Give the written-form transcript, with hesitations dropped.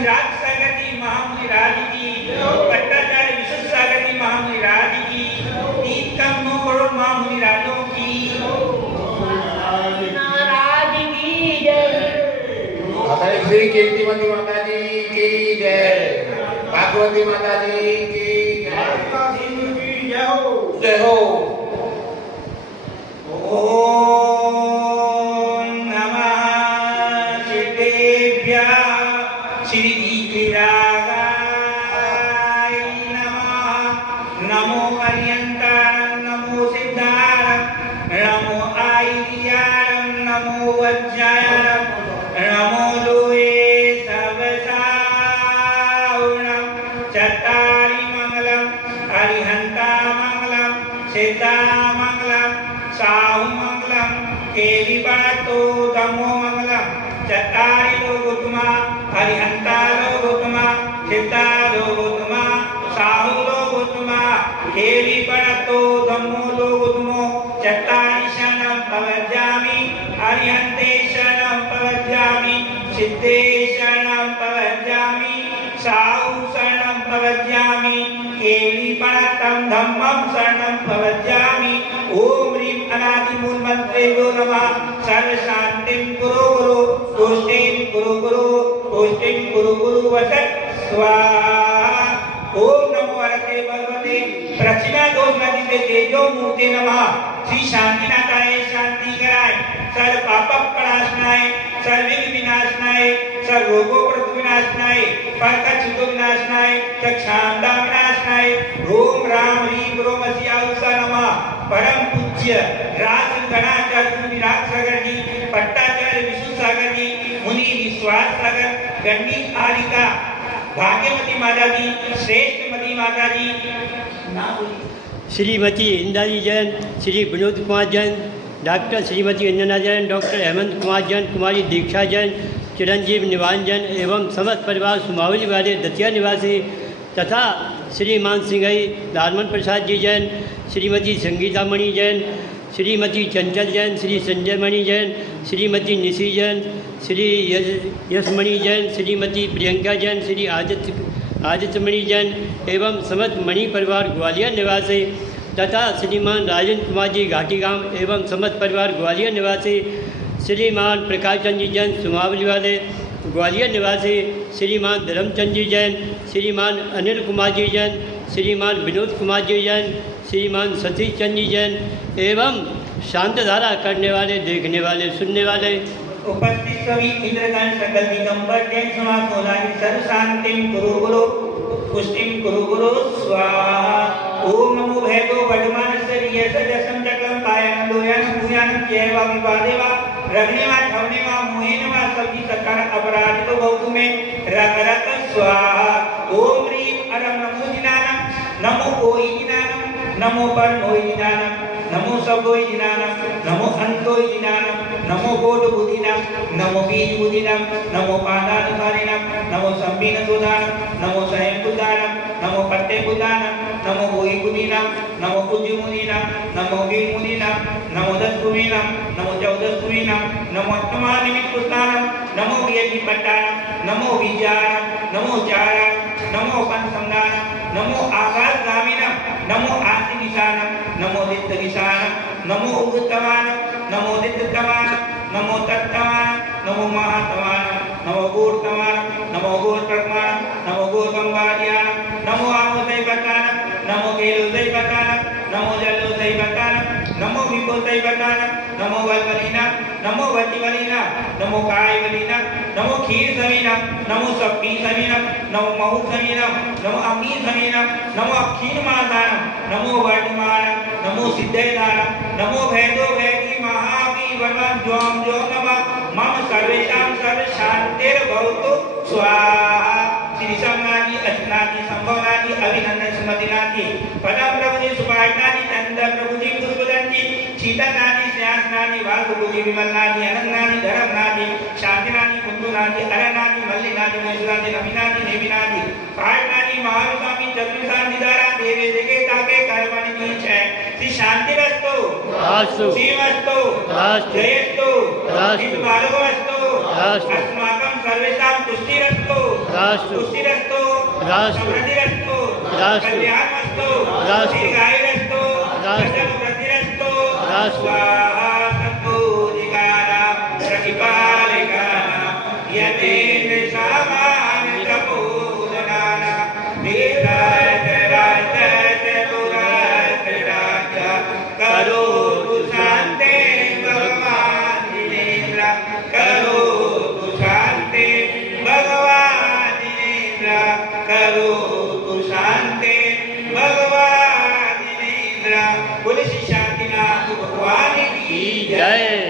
विराट सागर जी महामुनि राज की, भट्टाचार्य विशुद्ध सागर जी महामुनि राज की, 3 करोड़ 9 करोड़ महामुनि राजों की महाराज की जय। माता श्री कीर्तिमती माता जी की जय, भागवती माता जी की जय हो, जय हो। ओम नमः शिवेभ्यः श्री विरागाय नमः। नमो अर्यन्तारं नमो सिद्धारं नमो आयर्यारं नमो वज्रायरं नमो लोहे सर्वसाहुणं चत्तारि मंगलं हरिहन्तामंगलं सिद्धामंगलं साहुमंगलं केलिपणतो धम्मो मंगलं चत्तारि लोकोत्तमा हरिहन्ता लोकोत्तमा सिद्धा लोकोत्तमा साहु लोकोत्तमा केलिपणतो धम्मो लोकोत्तमो चत्तारि शरणं प्रवज्यामि हरिहन्ते शरणं प्रवज्यामि सिद्धे शरणं प्रवज्यामि साहु शरणं प्रवज्यामि केलिपणतं धम्मं शरणं प्रवज्यामि। ओम ह्रीं अनादिमूल मंत्रेभ्यो नमः। सर्व शांतिं कुरु गुरु तुष्टिं कुरु गुरु तुष्टिं कुरु गुरु वसत् स्वाहा। ओम नमो हरते भगवते प्रचिना दोष नदी से तेजो मूर्ते नमः। श्री शांतिनाथाय शांति कराय, सर्व पाप प्रणाशनाय, सर्व विघ्न विनाशनाय, सर्व रोगों विनाशनाय, परकछ विनाशनाय, चक्षांदा विनाशनाय। ओम राम ह्रीं रोम सियाउसा नमः। परम पूज्य राज गणाचार्य विराट सागर जी, भट्टाचार्य विष्णु सागर जी, मुनि विश्वास सागर, गंडी आलिका भाग्यवती माता जी, श्रेष्ठ मती माता जी, श्रीमती इंदाजी जैन, श्री विनोद कुमार जैन, डॉक्टर श्रीमती अंजना जैन, डॉक्टर हेमंत कुमार जैन, कुमारी दीक्षा जैन, चिरंजीव निवान जैन एवं समस्त परिवार सुमावली वाले दतिया निवासी तथा श्रीमान सिंघई दारमन प्रसाद जी जैन, श्रीमती संगीता मणि जैन, श्रीमती चंचल जैन, श्री संजय मणि जैन, श्रीमती निशी जैन, श्री यशमणि जैन, श्रीमती प्रियंका जैन, श्री आदित्य मणि जैन एवं समस्त मणि परिवार ग्वालियर निवासी तथा श्रीमान राजेंद्र कुमार जी घाटी गांव एवं समस्त परिवार ग्वालियर निवासी, श्रीमान प्रकाश चंद जी जैन सुमावली वाले ग्वालियर निवासी, श्रीमान धर्मचंद जी जैन, श्रीमान अनिल कुमार जी जैन, श्रीमान विनोद कुमार जी जैन, श्रीमान सतीश चंद जी जैन एवं शांत धारा करने वाले, देखने वाले, सुनने वाले उपस्थित सभी इंद्रगण सकल दिगंबर जैन समाज होलानी सर्व शांतिं कुरु गुरु पुष्टिं कुरु गुरु स्वाहा। ओम नमो भैरव वडमानस्य यशजसं चक्रं कायं लोयं भूयां जयवा विवादेवा रगनेवा ठवनेवा मोहेनवा सभी सकार अपराध तो बहु में रग रग स्वाहा। ओम ह्रीं अरं नमो जिनानं नमो ओई जिनानं नमो परमोई जिनानं नमो सबोई जिनानं नमो अंतोई जिनानं नमो बोध बुद्धिनां नमो बीज बुद्धिनां नमो पादानुसारिणां नमो संबीन सुदानं नमो सहम बुद्धानं नमो पट्टे बुद्धानं नमो भूई बुद्धिनां नमो पूज्य मुनीनां नमो वीर मुनीनां नमो दस भूमिनां नमो चौदस भूमिनां नमो अत्मानिमित पुष्टानं नमो वियति पट्टानं नमो विद्यानं नमो चारां नमो पंचसंदानं नमो आकाशगामिनं नमो आसिनिशानं नमो दित्तविशानं नमो उग्रतवानं नमो दित्तवानं नमो तत्तवानं नमो महातवानं नमो गूढ़तवानं नमो गूढ़कर्मानं नमो गूढ़गंगार्यानं नमो आमोदैवतानं नमो गेलुदैवतानं नमो जल्लुदैवतानं नमो विभुदैवतानं नमो वल्वलीनां नमो वतिवलीनां नमो कायवलीनां नमो क्षीरसमीनां नमो सप्पीसमीनां नमो महुसमीनां नमो अमीसमीनां नमो अक्षीणमादानं नमो वर्धमानं नमो सिद्धैदानं नमो भैदो भैदी महावीरवनं ज्वां ज्वां नमः मम सर्वेषां सर्व शान्तिर्भवतु स्वाहा। श्री संगादि अष्टनादि संभवनादि अभिनंदन सुमतिनादि पदम प्रभुजी सुभाषनादि चंद्र प्रभुजी पुष्पदंती शीतनादि श्यासनादि वासुभुजी विमलनादि अनंतनादि धर्मनादि शांतिनादि कुंदुनादि अरनादि मल्लिनादि महेशनादि नवीनादि देवीनादि पाटनादि महास्वामी चतुर्सानिधारा देवे देगे ताके कर्मणि नीच है। श्री शांति रस्तो रास्तु श्रीवस्तो रास्तु जयस्तो रास्तु मार्गवस्तो रास्तु अस्माकं सर्वेषां तुष्टिरस्तो राष्ट्र पुष्टिरस्तु राष्ट्र समृद्धिरस्तु राष्ट्र कल्याणमस्तु राष्ट्र दीर्घायुरस्तु राष्ट्र धनवृद्धिरस्तु राष्ट्र स्वाहा सद्बुद्धिकारां प्रतिपालिकानां यतेन्द्र सामान्यपूजनानां करोतु शान्ते भगवान् जिनेन्द्र करोतु शान्ते भगवान् जिनेन्द्र करोतु शान्ते भगवान् जिनेन्द्र पुलिस शांतिनाथ भगवान की जय।